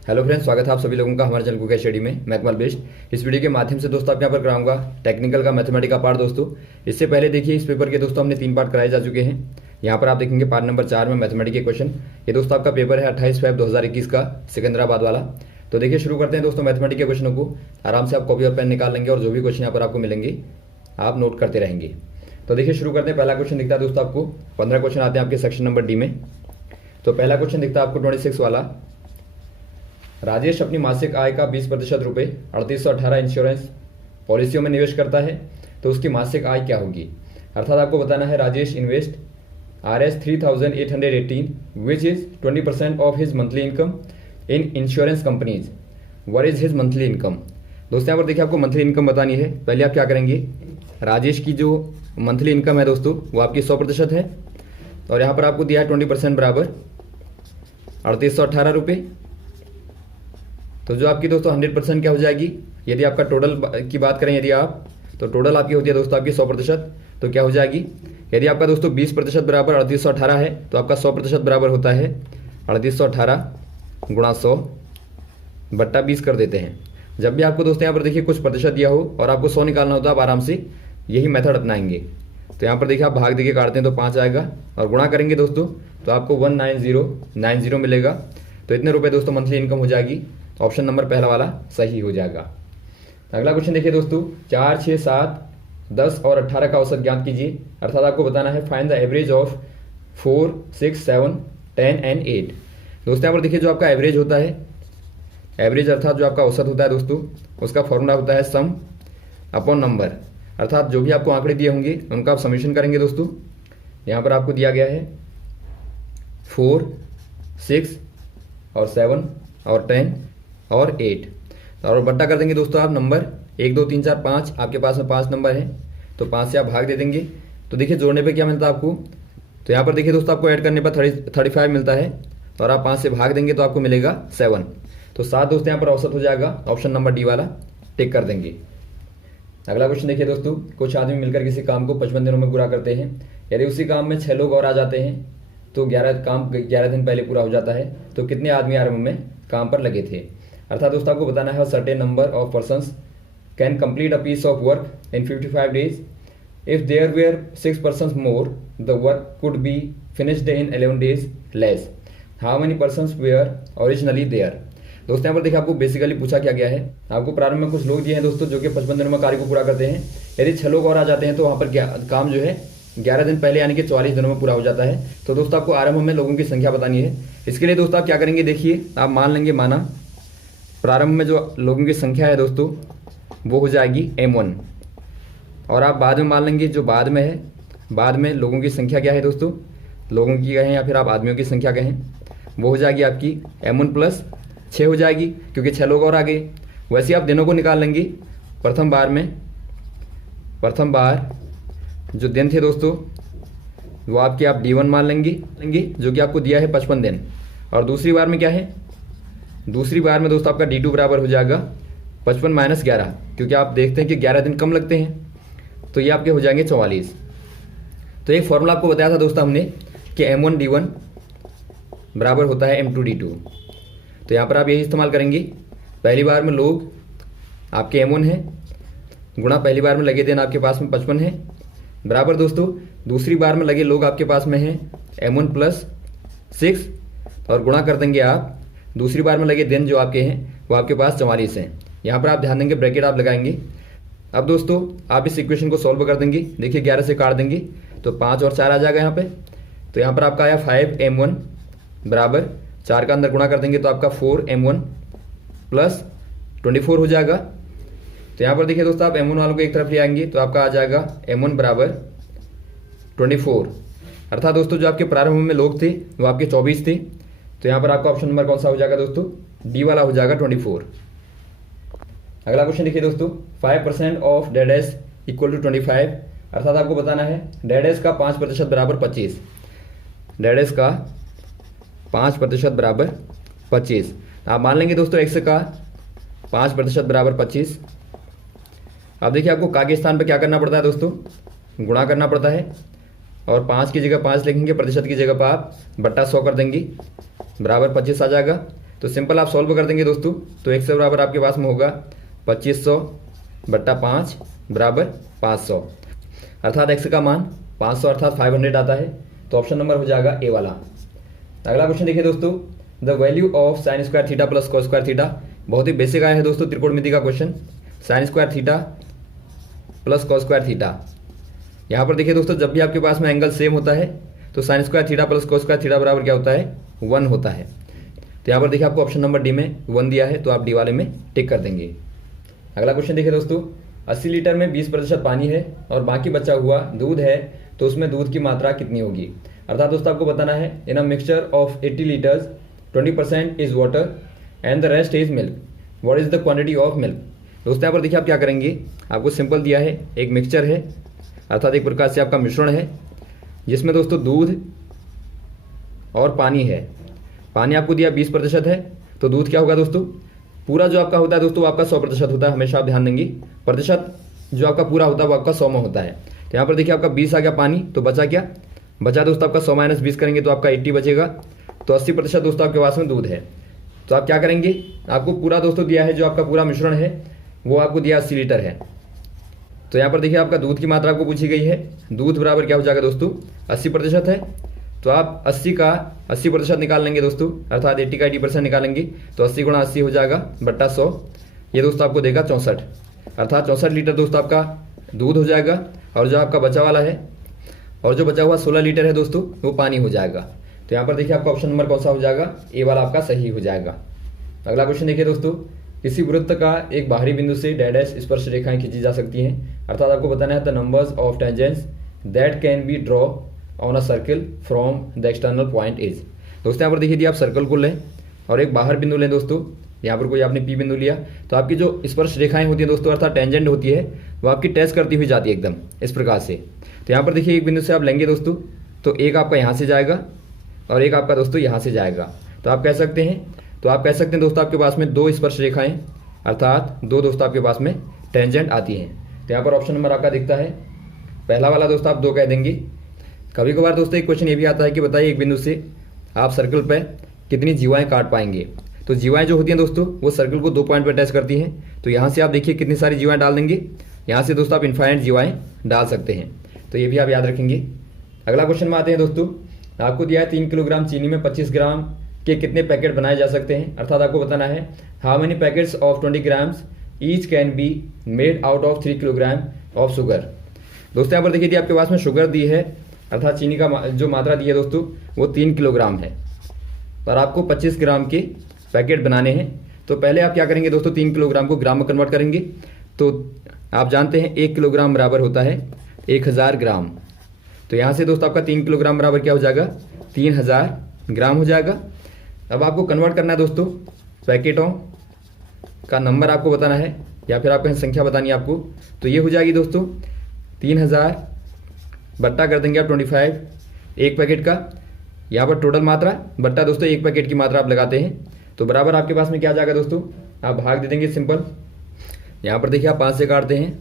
Hello friends, स्वागत है आप सभी लोगों का हमारे चैनल कुक स्टडी में। मैं कमल बेस्ट। इस वीडियो के माध्यम से दोस्तों आप यहाँ पर कराऊंगा टेक्निकल का मैथमेटिक्स का पार्ट। दोस्तों इससे पहले देखिए इस पेपर के दोस्तों हमने 3 पार्ट कराए जा चुके हैं। यहाँ पर आप देखेंगे पार्ट नंबर 4 में मैथमेटिक्स के क्वेश्चन। ये दोस्तों आपका पेपर है 28 फेब 2021 का, सिकंदराबाद वाला। तो देखिए शुरू करते हैं दोस्तों मैथमेटिक्स के क्वेश्चनों को। आराम से आप कॉपी और पेन निकाल लेंगे और जो भी क्वेश्चन यहाँ पर आपको मिलेंगे आप नोट करते रहेंगे। तो देखिए शुरू करते हैं। पहला क्वेश्चन दिखता है दोस्तों आपको, 15 क्वेश्चन आते हैं आपके सेक्शन नंबर डी में। तो पहला क्वेश्चन दिखता है आपको 26 वाला। राजेश अपनी मासिक आय का 20% रुपये 3818 इंश्योरेंस पॉलिसियों में निवेश करता है, तो उसकी मासिक आय क्या होगी। अर्थात आपको बताना है Rajesh invest Rs 3818 which is 20% of his monthly income in insurance companies. What is his monthly income. दोस्तों यहाँ पर देखिए आपको मंथली इनकम बतानी है। पहले आप क्या करेंगे, राजेश की जो मंथली इनकम है दोस्तों वो आपकी 100% है, और यहाँ पर आपको दिया है 20% बराबर 3818 रुपये। तो जो आपकी दोस्तों 100% क्या हो जाएगी, यदि आपका टोटल की बात करें यदि आप, तो टोटल आपकी होती है दोस्तों आपकी 100%। तो क्या हो जाएगी, यदि आपका दोस्तों 20% बराबर 3818 है तो आपका 100% बराबर होता है 3818 गुणा 100 बट्टा 20 कर देते हैं। जब भी आपको दोस्तों यहाँ पर देखिए कुछ प्रतिशत दिया हो और आपको 100 निकालना होता है, आप आराम से यही मेथड अपनाएंगे। तो यहाँ पर देखिए आप भाग देके काटते हैं तो 5 आएगा, और गुणा करेंगे दोस्तों तो आपको 19090 मिलेगा। तो इतने रुपए दोस्तों मंथली इनकम हो जाएगी। ऑप्शन नंबर पहला वाला सही हो जाएगा। अगला क्वेश्चन देखिए दोस्तों, 4, 6, 7, 10 और 18 का औसत ज्ञात कीजिए। अर्थात आपको बताना है find the average of 4, 6, 7, 10 and 8। दोस्तों यहाँ पर देखिए जो आपका एवरेज होता है, एवरेज अर्थात जो आपका औसत होता है दोस्तों, उसका फॉर्मूला होता है सम अपॉन नंबर। अर्थात जो भी आपको आंकड़े दिए होंगे उनका आप समीशन करेंगे दोस्तों। यहाँ पर आपको दिया गया है 4, 6 और 7 और 10 और 8, और बट्टा कर देंगे दोस्तों आप नंबर 1, 2, 3, 4, 5। आपके पास में 5 नंबर है तो 5 से आप भाग दे देंगे। तो देखिए जोड़ने पे क्या मिलता है आपको, तो यहाँ पर देखिए दोस्तों आपको ऐड करने पर 35 मिलता है, और आप 5 से भाग देंगे तो आपको मिलेगा 7। तो 7 दोस्तों यहाँ पर औसत हो जाएगा। ऑप्शन नंबर डी वाला टिक कर देंगे। अगला क्वेश्चन देखिए दोस्तों, कुछ आदमी मिलकर किसी काम को 55 दिनों में पूरा करते हैं। यदि उसी काम में 6 लोग और आ जाते हैं तो 11 दिन पहले पूरा हो जाता है। तो कितने आदमी आरंभ में काम पर लगे थे। अर्थात दोस्तों आपको बताना है certain number of persons can complete a piece of work in 55 days. If there were 6 persons more the work could be finished in 11 days less. How many persons were originally there. दोस्तों यहाँ पर देखिए आपको basically पूछा क्या गया है, आपको प्रारंभ में कुछ लोग दिए हैं दोस्तों जो कि 55 दिनों में कार्य को पूरा करते हैं। यदि 6 लोग और आ जाते हैं तो वहाँ पर काम जो है 11 दिन पहले यानी कि 44 दिनों में पूरा हो जाता है। तो दोस्तों आपको आरंभ में लोगों की संख्या बतानी है। इसके लिए दोस्तों आप क्या करेंगे, देखिए आप मान लेंगे, माना प्रारंभ में जो लोगों की संख्या है दोस्तों वो हो जाएगी m1, और आप बाद में मान लेंगे जो बाद में है, बाद में लोगों की संख्या क्या है दोस्तों, लोगों की कहें या फिर आप आदमियों की संख्या कहें, वो हो जाएगी आपकी m1 प्लस 6 हो जाएगी, क्योंकि 6 लोग और आ गए। वैसे आप दिनों को निकाल लेंगे। प्रथम बार जो दिन थे दोस्तों वो आपके आप D1 मान लेंगे जो कि आपको दिया है 55 दिन। और दूसरी बार में क्या है, दूसरी बार में दोस्तों आपका D2 बराबर हो जाएगा 55 माइनस 11, क्योंकि आप देखते हैं कि 11 दिन कम लगते हैं, तो ये आपके हो जाएंगे 44। तो एक फॉर्मूला आपको बताया था दोस्तों हमने कि M1 D1 बराबर होता है M2 D2। तो यहाँ पर आप यही इस्तेमाल करेंगे। पहली बार में लोग आपके M1 है गुणा पहली बार में लगे दिन आपके पास में 55 है, बराबर दोस्तों दूसरी बार में लगे लोग आपके पास में हैं M1 प्लस 6, और गुणा कर देंगे आप दूसरी बार में लगे दिन जो आपके हैं वो आपके पास 44 हैं। यहाँ पर आप ध्यान देंगे ब्रैकेट आप लगाएंगे। अब दोस्तों आप इस इक्वेशन को सॉल्व कर देंगे। देखिए 11 से काट देंगे तो 5 और 4 आ जाएगा यहाँ पे। तो यहाँ पर आपका आया 5m1 बराबर 4 का अंदर गुणा कर देंगे तो आपका 4m1 प्लस 24 हो जाएगा। तो यहाँ पर देखिए दोस्तों आप m1 वालों को एक तरफ ले आएंगे तो आपका आ जाएगा m1 बराबर 24। अर्थात दोस्तों जो आपके प्रारंभ में लोग थे वो आपके 24 थे। तो यहाँ पर आपका ऑप्शन नंबर कौन सा हो जाएगा दोस्तों, डी वाला हो जाएगा 24। अगला क्वेश्चन देखिए दोस्तों, 5% of dead is equal to 25। अर्थात आपको बताना है डेड एस का 5% बराबर 25। डेड एस का 5% बराबर 25। आप मान लेंगे दोस्तों एक्स का 5% बराबर 25। अब देखिए आपको का के स्थान पर क्या करना पड़ता है दोस्तों, गुणा करना पड़ता है, और 5 की जगह 5 लिखेंगे, प्रतिशत की जगह पर आप बट्टा 100 कर देंगे, बराबर 25 आ जाएगा। तो सिंपल आप सॉल्व कर देंगे दोस्तों। तो x बराबर आपके पास में होगा 2500 बट्टा 5 बराबर 500, अर्थात x का मान 500 अर्थात 500 आता है। तो ऑप्शन नंबर हो जाएगा ए वाला। अगला क्वेश्चन देखिए दोस्तों, the value of sine square theta plus cos square theta. बहुत ही बेसिक आया है दोस्तों त्रिकोणमिति का question. Sine square theta plus cos square theta, यहाँ पर देखिए दोस्तों जब भी आपके पास में एंगल सेम होता है तो sine square theta plus cos square theta बराबर क्या होता है, 1 होता है। तो यहाँ पर देखिए आपको ऑप्शन नंबर डी में 1 दिया है, तो आप डी वाले में टिक कर देंगे। अगला क्वेश्चन देखिए दोस्तों, 80 लीटर में 20% पानी है और बाकी बचा हुआ दूध है, तो उसमें दूध की मात्रा कितनी होगी। अर्थात दोस्तों आपको बताना है in a mixture of 80 litres 20% is water and the rest is milk, what is the quantity of milk. दोस्तों यहाँ पर देखिए आप क्या करेंगे, आपको सिंपल दिया है, एक मिक्सचर है अर्थात एक प्रकार से आपका मिश्रण है, जिसमें दोस्तों दूध और पानी है। पानी आपको दिया 20% है, तो दूध क्या होगा दोस्तों, पूरा जो आपका होता है दोस्तों वो आपका 100% होता है, हमेशा आप ध्यान देंगे। प्रतिशत जो आपका पूरा होता है वो आपका 100 में होता है। तो यहाँ पर देखिए आपका 20 आ गया पानी, तो बचा क्या, बचा दोस्तों आपका 100 माइनस 20 करेंगे तो आपका 80 बचेगा। तो 80% दोस्तों आपके पास में दूध है। तो आप क्या करेंगे, आपको पूरा दोस्तों दिया है, जो आपका पूरा मिश्रण है वो आपको दिया 80 लीटर है। तो यहाँ पर देखिए आपका दूध की मात्रा आपको पूछी गई है। दूध बराबर क्या हो जाएगा दोस्तों, 80% है, तो आप 80 का 80% निकाल लेंगे दोस्तों, अर्थात 80 का 80% निकालेंगे तो 80 गुणा 80 हो जाएगा बट्टा 100, ये दोस्तों आपको देगा 64, अर्थात 64 लीटर दोस्तों आपका दूध हो जाएगा। और जो आपका बचा वाला है और जो बचा हुआ 16 लीटर है दोस्तों वो पानी हो जाएगा। तो यहाँ पर देखिए आपका ऑप्शन नंबर कौन सा हो जाएगा, ए वाला आपका सही हो जाएगा। अगला क्वेश्चन देखिए दोस्तों, किसी वृत्त का एक बाहरी बिंदु से डैश स्पर्श रेखाएं खींची जा सकती हैं, अर्थात आपको बताना है the numbers of tangents that can be draw on a circle from the external point is. दोस्तों यहाँ पर देखिए आप सर्कल को लें और एक बाहर बिंदु लें दोस्तों, यहाँ पर कोई आपने पी बिंदु लिया, तो आपकी जो स्पर्श रेखाएं होती हैं दोस्तों अर्थात टेंजेंट होती है वो आपकी टच करती हुई जाती है एकदम इस प्रकार से। तो यहाँ पर देखिए एक बिंदु से आप लेंगे दोस्तों, तो एक आपका यहाँ से जाएगा और एक आपका दोस्तों यहाँ से जाएगा। तो आप कह सकते हैं दोस्तों आपके पास में 2 स्पर्श रेखाएं अर्थात 2 दोस्तों आपके पास में टेंजेंट आती हैं। तो यहाँ पर ऑप्शन नंबर आपका दिखता है पहला वाला दोस्तों आप 2 कह देंगे। कभी कभार दोस्तों एक क्वेश्चन ये भी आता है कि बताइए एक बिंदु से आप सर्कल पर कितनी जीवाएं काट पाएंगे। तो जीवाएं जो होती हैं दोस्तों वो सर्कल को 2 पॉइंट पर टच करती हैं। तो यहाँ से आप देखिए कितनी सारी जीवाएं डाल देंगे, यहाँ से दोस्तों आप इनफाइनाइट जीवाएं डाल सकते हैं। तो ये भी आप याद रखेंगे। अगला क्वेश्चन में आते हैं दोस्तों, आपको दिया है 3 किलोग्राम चीनी में 25 ग्राम के कितने पैकेट बनाए जा सकते हैं, अर्थात आपको बताना है how many packets of 20 grams each can be made out of 3 kilogram of sugar. दोस्तों यहाँ पर देखिए आपके पास में शुगर दी है अर्थात चीनी का जो मात्रा दी है दोस्तों वो 3 किलोग्राम है और आपको 25 ग्राम के पैकेट बनाने हैं। तो पहले आप क्या करेंगे दोस्तों, 3 किलोग्राम को ग्राम में कन्वर्ट करेंगे। तो आप जानते हैं 1 किलोग्राम बराबर होता है 1000 ग्राम। तो यहाँ से दोस्तों आपका 3 किलोग्राम बराबर क्या हो जाएगा, 3000 ग्राम हो जाएगा। अब आपको कन्वर्ट करना है दोस्तों, पैकेटों का नंबर आपको बताना है या फिर आपको संख्या बतानी है आपको। तो ये हो जाएगी दोस्तों 3000 बट्टा कर देंगे आप 25 एक पैकेट का, यहाँ पर टोटल मात्रा बट्टा दोस्तों एक पैकेट की मात्रा आप लगाते हैं। तो बराबर आपके पास में क्या आ जाएगा दोस्तों, आप भाग दे देंगे सिंपल। यहाँ पर देखिए आप 5 से काटते हैं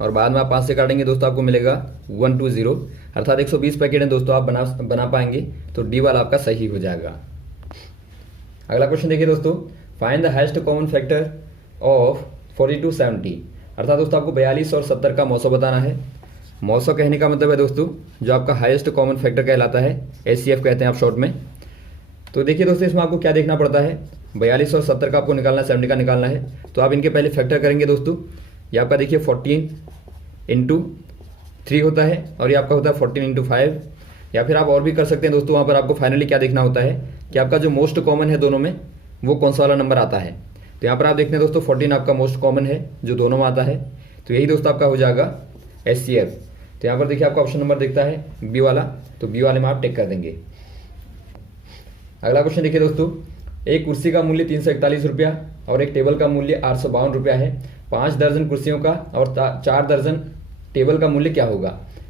और बाद में आप 5 से काटेंगे दोस्तों आपको मिलेगा 120, अर्थात 120 पैकेट हैं दोस्तों आप बना पाएंगे। तो डी वाला आपका सही हो जाएगा। अगला क्वेश्चन देखिए दोस्तों, find the highest common factor of 40 to 70, अर्थात दोस्तों आपको 42 और 70 का मौसो बताना है। मौसो कहने का मतलब है दोस्तों जो आपका हाईएस्ट कॉमन फैक्टर कहलाता है, HCF कहते हैं आप शॉर्ट में। तो देखिए दोस्तों इसमें आपको क्या देखना पड़ता है, 42 और 70 का आपको निकालना है, 70 का निकालना है। तो आप इनके पहले फैक्टर करेंगे दोस्तों। ये आपका देखिए 14 × 3 होता है और ये आपका होता है 14 × 5, या फिर आप और भी कर सकते हैं दोस्तों। वहाँ पर आपको फाइनली क्या देखना होता है कि आपका जो मोस्ट कॉमन है दोनों में वो कौन सा वाला नंबर आता है। तो यहाँ पर आप देखते हैं दोस्तों 14 आपका मोस्ट कॉमन है जो दोनों में आता है। तो यही दोस्तों आपका हो जाएगा HCF। तो यहाँ पर देखिए आपका ऑप्शन नंबर दिखता है बी वाला, तो बी वाले में आप टिक कर देंगे। अगला क्वेश्चन देखिए दोस्तों, एक कुर्सी का मूल्य 341 रुपया और एक टेबल का मूल्य 852 रुपया है। 5 दर्जन कुर्सियों का और 4 दर्जन टेबल का मूल्य क्या होगा।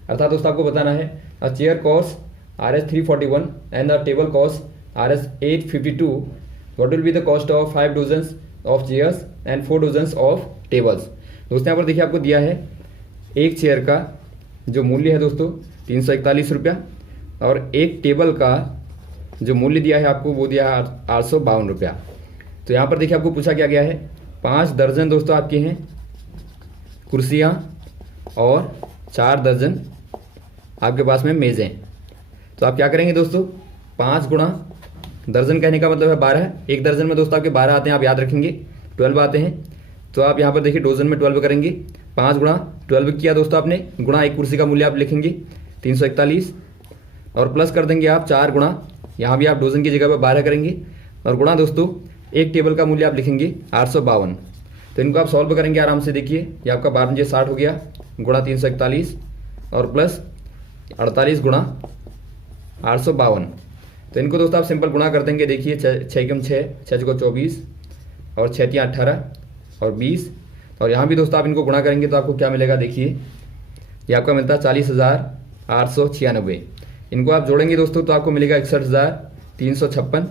अर्थात दोस्तों आपको बताना है a chair cost Rs341 and the table cost Rs852, what will be the cost of 5 dozens of chairs and 4 dozens of tables. दोस्तों यहाँ पर देखिए आपको दिया है एक चेयर का जो मूल्य है दोस्तों 341 रुपया और एक टेबल का जो मूल्य दिया है आपको वो दिया है 852 रुपया। तो यहाँ पर देखिए आपको पूछा क्या गया है, 5 दर्जन दोस्तों आपकी हैं कुर्सियाँ और 4 दर्जन आपके पास में मेज़ें। तो आप क्या करेंगे दोस्तों, 5 गुणा दर्जन कहने का मतलब है 12, एक दर्जन में दोस्तों आपके 12 आते हैं, आप याद रखेंगे 12 आते हैं। तो आप यहाँ पर देखिए डोजन में 12 करेंगे, 5 गुणा 12 किया दोस्तों आपने, गुणा एक कुर्सी का मूल्य आप लिखेंगे 341 और प्लस कर देंगे आप 4 गुणा, यहाँ भी आप डोजन की जगह पर 12 करेंगे और गुणा दोस्तों एक टेबल का मूल्य आप लिखेंगे 852। तो इनको आप सॉल्व करेंगे आराम से, देखिए ये आपका 12 60 हो गया, गुणा 341 और प्लस 48 गुणा 852। तो इनको दोस्तों आप सिंपल गुणा कर देंगे, देखिए 6 कम 6, 6 को 24 और 6 3 18 और 20 और यहाँ भी दोस्तों आप इनको गुणा करेंगे तो आपको क्या मिलेगा, देखिए ये आपका मिलता है 40,896। इनको आप जोड़ेंगे दोस्तों तो आपको मिलेगा 61,356।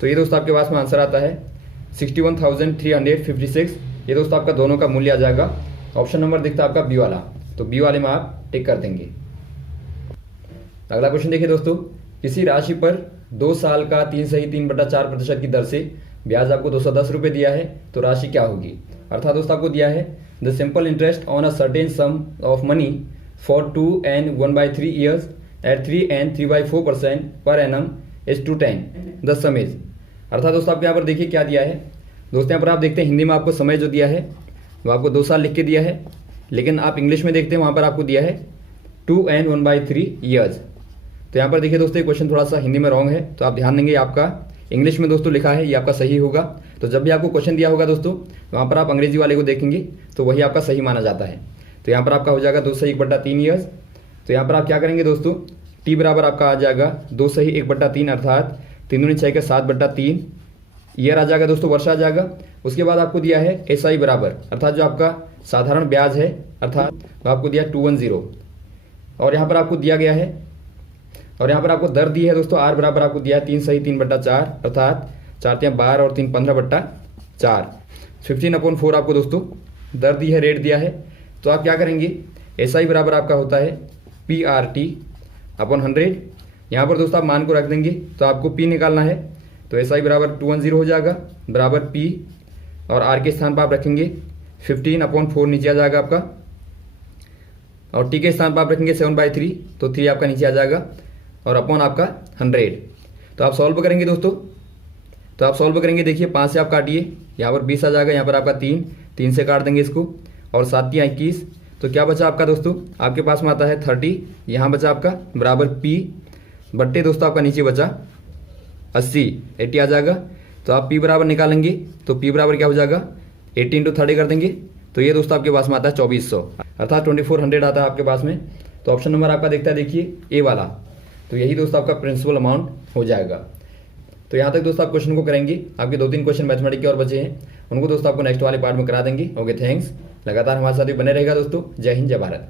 तो ये दोस्तों आपके पास में आंसर आता है 61,356। ये दोस्तों आपका दोनों का मूल्य आ जाएगा। ऑप्शन नंबर दिखता है आपका बी वाला, तो बी वाले में आप टिक कर देंगे। अगला क्वेश्चन देखिए दोस्तों, किसी राशि पर 2 साल का 3 सही 3/4% की दर से ब्याज आपको 210 रुपये दिया है, तो राशि क्या होगी। अर्थात दोस्तों आपको दिया है the simple interest on a certain sum of money for 2 and 1/3 years at 3 and 3/4% per annum is 210, the sum is. अर्थात दोस्तों आप यहाँ पर देखिए क्या दिया है दोस्तों, यहाँ पर आप देखते हैं हिंदी में आपको समय जो दिया है वो आपको 2 साल लिख के दिया है, लेकिन आप इंग्लिश में देखते हैं वहाँ पर आपको दिया है 2 and 1/3 ईयर्स। तो यहाँ पर देखिए दोस्तों ये क्वेश्चन थोड़ा सा हिंदी में रॉन्ग है, तो आप ध्यान देंगे आपका इंग्लिश में दोस्तों लिखा है, ये आपका सही होगा। तो जब भी आपको क्वेश्चन दिया होगा दोस्तों वहाँ पर आप अंग्रेजी वाले को देखेंगे तो वही आपका सही माना जाता है। तो यहाँ पर आपका हो जाएगा 2 सही 1/3 ईयर्स। तो यहाँ पर आप क्या करेंगे दोस्तों, टी बराबर आपका आ जाएगा 2 सही 1/3 अर्थात 3 दूनी 6 के 7/3 ईयर आ जाएगा दोस्तों, वर्ष आ जाएगा। उसके बाद आपको दिया है एसआई बराबर अर्थात जो आपका साधारण ब्याज है अर्थात वो आपको दिया 210 और यहाँ पर आपको दिया गया है और यहाँ पर आपको दर दी है दोस्तों, आर बराबर आपको दिया है 3 सही 3/4 अर्थात 4 3 12 और 3 15/4, 15/4 आपको दोस्तों दर दी है, रेट दिया है। तो आप क्या करेंगे, एसआई बराबर आपका होता है PRT/100। यहाँ पर दोस्तों आप मान को रख देंगे तो आपको P निकालना है, तो एसआई बराबर 210 हो जाएगा बराबर P और R के स्थान पर आप रखेंगे 15/4 नीचे आ जाएगा आपका और T के स्थान पर आप रखेंगे 7/3, तो 3 आपका नीचे आ जाएगा और अपॉन आपका 100। तो आप सॉल्व करेंगे दोस्तों, तो आप सॉल्व करेंगे, देखिए 5 से आप काटिए, यहाँ पर 20 आ जाएगा, यहाँ पर आपका 3 से काट देंगे इसको और 7 3 21। तो क्या बचा आपका दोस्तों, आपके पास में आता है 30, यहाँ बचा आपका बराबर P बट्टे दोस्तों आपका नीचे बचा 80 आ जाएगा। तो आप P बराबर निकालेंगे तो P बराबर क्या हो जाएगा 80 × 30 कर देंगे, तो ये दोस्तों आपके पास में आता है 2400 अर्थात 2400 आता है आपके पास में। तो ऑप्शन नंबर आपका देखता है देखिए ए वाला, तो यही दोस्तों आपका प्रिंसिपल अमाउंट हो जाएगा। तो यहाँ तक दोस्तों आप क्वेश्चन को करेंगे, आपके 2-3 क्वेश्चन मैथमेटिक्स के और बचे हैं, उनको दोस्तों आपको नेक्स्ट वाले पार्ट में करा देंगे। ओके थैंक्स, लगातार हमारे साथ भी बने रहेगा दोस्तों। जय हिंद जय भारत।